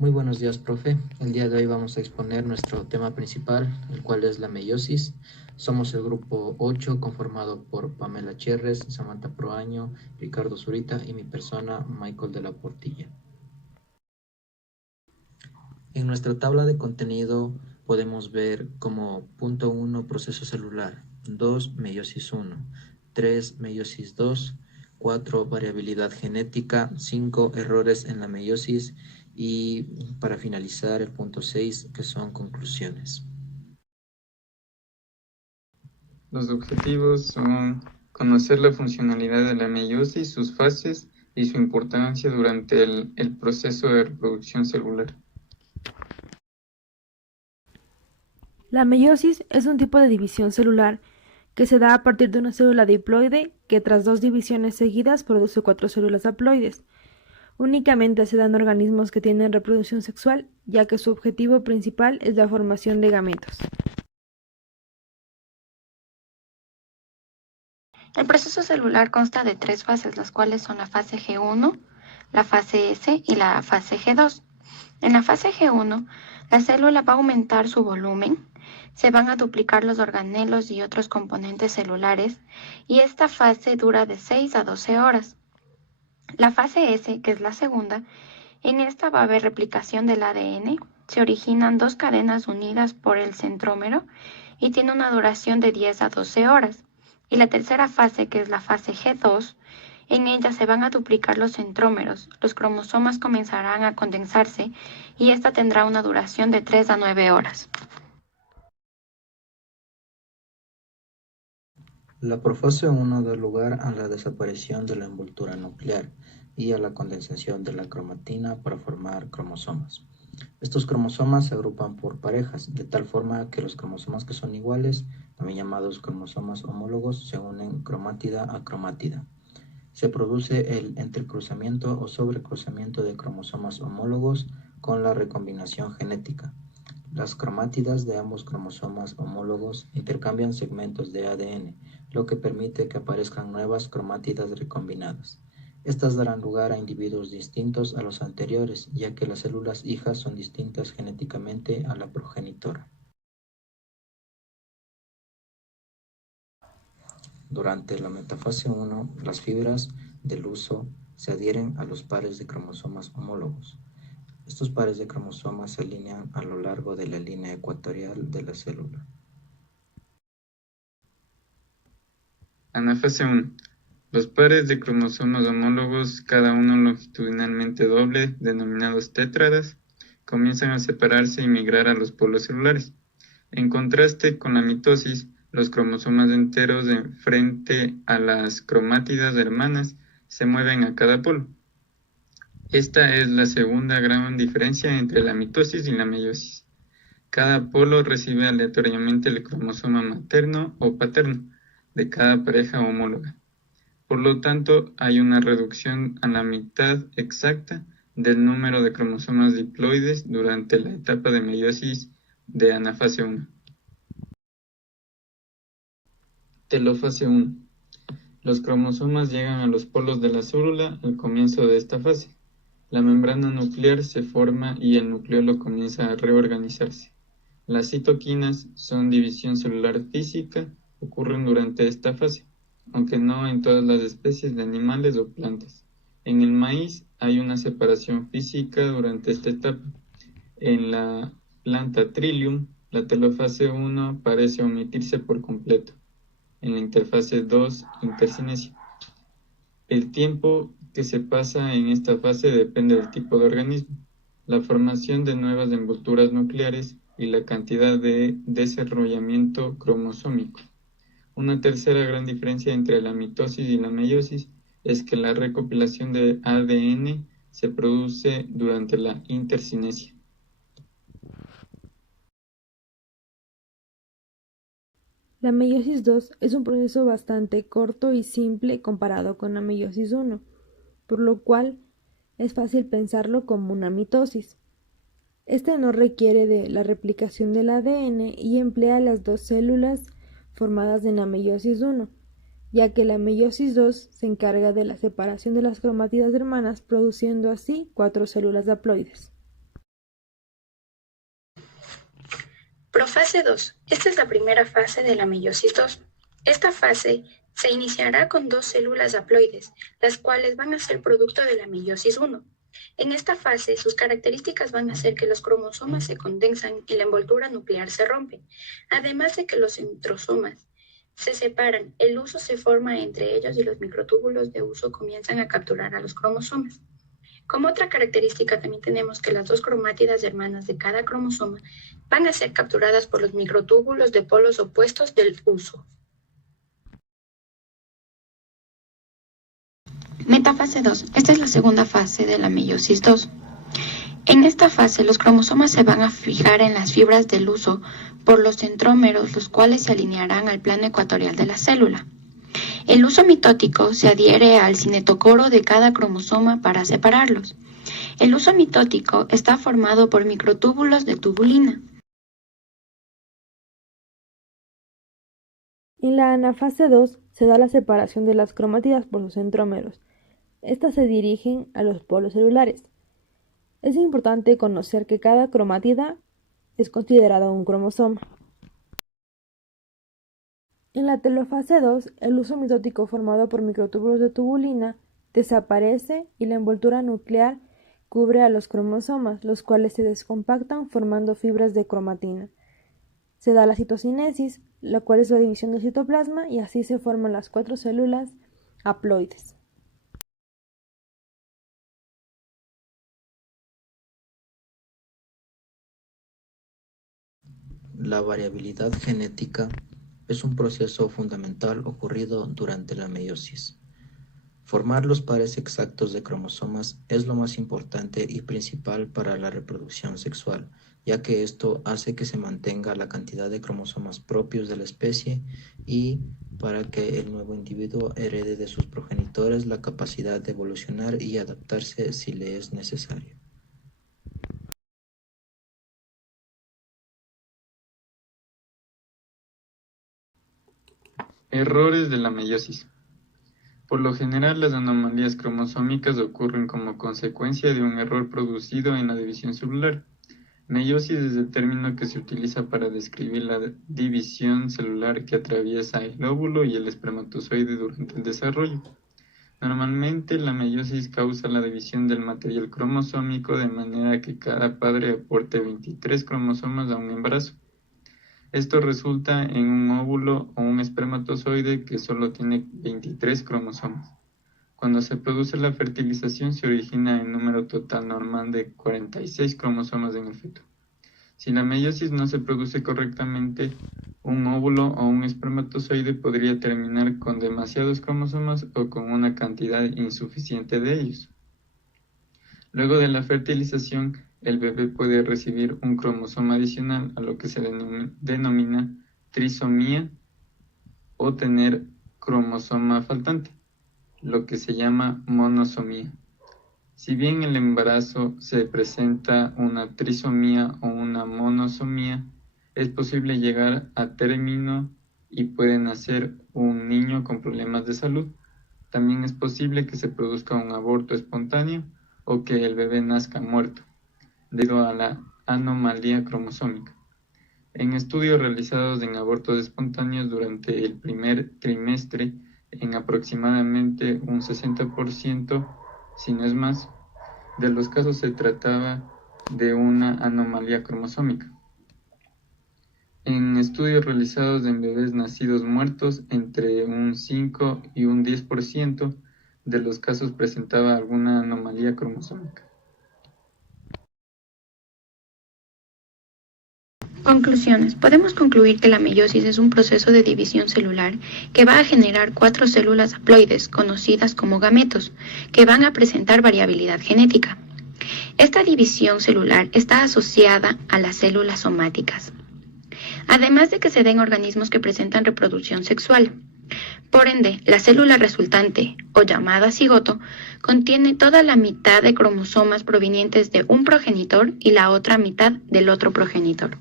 Muy buenos días, profe. El día de hoy vamos a exponer nuestro tema principal, el cual es la meiosis. Somos el grupo 8, conformado por Pamela Cherres, Samantha Proaño, Ricardo Zurita y mi persona, Michael de la Portilla. En nuestra tabla de contenido podemos ver como punto 1 proceso celular, 2 meiosis 1, 3 meiosis 2, 4 variabilidad genética, 5 errores en la meiosis y para finalizar el punto 6 que son conclusiones. Los objetivos son conocer la funcionalidad de la meiosis, sus fases y su importancia durante el proceso de reproducción celular. La meiosis es un tipo de división celular que se da a partir de una célula diploide que tras dos divisiones seguidas produce 4 células haploides. Únicamente se dan organismos que tienen reproducción sexual, ya que su objetivo principal es la formación de gametos. El proceso celular consta de 3 fases, las cuales son la fase G1, la fase S y la fase G2. En la fase G1, la célula va a aumentar su volumen, se van a duplicar los organelos y otros componentes celulares, y esta fase dura de 6 a 12 horas. La fase S, que es la segunda, en esta va a haber replicación del ADN, se originan 2 cadenas unidas por el centrómero y tiene una duración de 10 a 12 horas. Y la tercera fase, que es la fase G2, en ella se van a duplicar los centrómeros, los cromosomas comenzarán a condensarse y esta tendrá una duración de 3 a 9 horas. La profase 1 da lugar a la desaparición de la envoltura nuclear y a la condensación de la cromatina para formar cromosomas. Estos cromosomas se agrupan por parejas, de tal forma que los cromosomas que son iguales, también llamados cromosomas homólogos, se unen cromátida a cromátida. Se produce el entrecruzamiento o sobrecruzamiento de cromosomas homólogos con la recombinación genética. Las cromátidas de ambos cromosomas homólogos intercambian segmentos de ADN, lo que permite que aparezcan nuevas cromátidas recombinadas. Estas darán lugar a individuos distintos a los anteriores, ya que las células hijas son distintas genéticamente a la progenitora. Durante la metafase 1, las fibras del huso se adhieren a los pares de cromosomas homólogos. Estos pares de cromosomas se alinean a lo largo de la línea ecuatorial de la célula. Anafase 1. Los pares de cromosomas homólogos, cada uno longitudinalmente doble, denominados tétradas, comienzan a separarse y migrar a los polos celulares. En contraste con la mitosis, los cromosomas enteros frente a las cromátidas hermanas se mueven a cada polo. Esta es la segunda gran diferencia entre la mitosis y la meiosis. Cada polo recibe aleatoriamente el cromosoma materno o paterno de cada pareja homóloga. Por lo tanto, hay una reducción a la mitad exacta del número de cromosomas diploides durante la etapa de meiosis de anafase 1. Telofase 1. Los cromosomas llegan a los polos de la célula al comienzo de esta fase. La membrana nuclear se forma y el nucleolo comienza a reorganizarse. Las citoquinas son división celular física, ocurren durante esta fase, aunque no en todas las especies de animales o plantas. En el maíz hay una separación física durante esta etapa. En la planta Trillium, la telofase 1 parece omitirse por completo. En la interfase 2, intercinesia. El tiempo que se pasa en esta fase depende del tipo de organismo, la formación de nuevas envolturas nucleares y la cantidad de desarrollamiento cromosómico. Una tercera gran diferencia entre la mitosis y la meiosis es que la recopilación de ADN se produce durante la intercinesia. La meiosis 2 es un proceso bastante corto y simple comparado con la meiosis 1, por lo cual es fácil pensarlo como una mitosis. Este no requiere de la replicación del ADN y emplea las dos células formadas en la meiosis 1, ya que la meiosis 2 se encarga de la separación de las cromátidas hermanas, produciendo así 4 células haploides. Profase 2. Esta es la primera fase de la meiosis 2. Esta fase se iniciará con 2 células haploides, las cuales van a ser producto de la meiosis 1. En esta fase, sus características van a ser que los cromosomas se condensan y la envoltura nuclear se rompe, además de que los centrosomas se separan, el huso se forma entre ellos y los microtúbulos de huso comienzan a capturar a los cromosomas. Como otra característica también tenemos que las 2 cromátidas hermanas de cada cromosoma van a ser capturadas por los microtúbulos de polos opuestos del huso. Metafase 2. Esta es la segunda fase de la meiosis 2. En esta fase, los cromosomas se van a fijar en las fibras del huso por los centrómeros, los cuales se alinearán al plano ecuatorial de la célula. El huso mitótico se adhiere al cinetocoro de cada cromosoma para separarlos. El huso mitótico está formado por microtúbulos de tubulina. En la anafase 2 se da la separación de las cromátidas por sus centrómeros. Estas se dirigen a los polos celulares. Es importante conocer que cada cromátida es considerada un cromosoma. En la telofase 2, el huso mitótico formado por microtúbulos de tubulina desaparece y la envoltura nuclear cubre a los cromosomas, los cuales se descompactan formando fibras de cromatina. Se da la citocinesis, la cual es la división del citoplasma, y así se forman las 4 células haploides. La variabilidad genética es un proceso fundamental ocurrido durante la meiosis. Formar los pares exactos de cromosomas es lo más importante y principal para la reproducción sexual, ya que esto hace que se mantenga la cantidad de cromosomas propios de la especie y para que el nuevo individuo herede de sus progenitores la capacidad de evolucionar y adaptarse si le es necesario. Errores de la meiosis. Por lo general, las anomalías cromosómicas ocurren como consecuencia de un error producido en la división celular. Meiosis es el término que se utiliza para describir la división celular que atraviesa el óvulo y el espermatozoide durante el desarrollo. Normalmente, la meiosis causa la división del material cromosómico de manera que cada padre aporte 23 cromosomas a un embarazo. Esto resulta en un óvulo o un espermatozoide que solo tiene 23 cromosomas. Cuando se produce la fertilización se origina el número total normal de 46 cromosomas en el feto. Si la meiosis no se produce correctamente, un óvulo o un espermatozoide podría terminar con demasiados cromosomas o con una cantidad insuficiente de ellos. Luego de la fertilización, el bebé puede recibir un cromosoma adicional a lo que se denomina trisomía o tener cromosoma faltante, lo que se llama monosomía. Si bien en el embarazo se presenta una trisomía o una monosomía, es posible llegar a término y puede nacer un niño con problemas de salud. También es posible que se produzca un aborto espontáneo o que el bebé nazca muerto, debido a la anomalía cromosómica. En estudios realizados en abortos espontáneos durante el primer trimestre, en aproximadamente un 60%, si no es más, de los casos se trataba de una anomalía cromosómica. En estudios realizados en bebés nacidos muertos, entre un 5 y un 10% de los casos presentaba alguna anomalía cromosómica. Conclusiones. Podemos concluir que la meiosis es un proceso de división celular que va a generar 4 células haploides, conocidas como gametos, que van a presentar variabilidad genética. Esta división celular está asociada a las células somáticas, además de que se den organismos que presentan reproducción sexual. Por ende, la célula resultante, o llamada cigoto, contiene toda la mitad de cromosomas provenientes de un progenitor y la otra mitad del otro progenitor.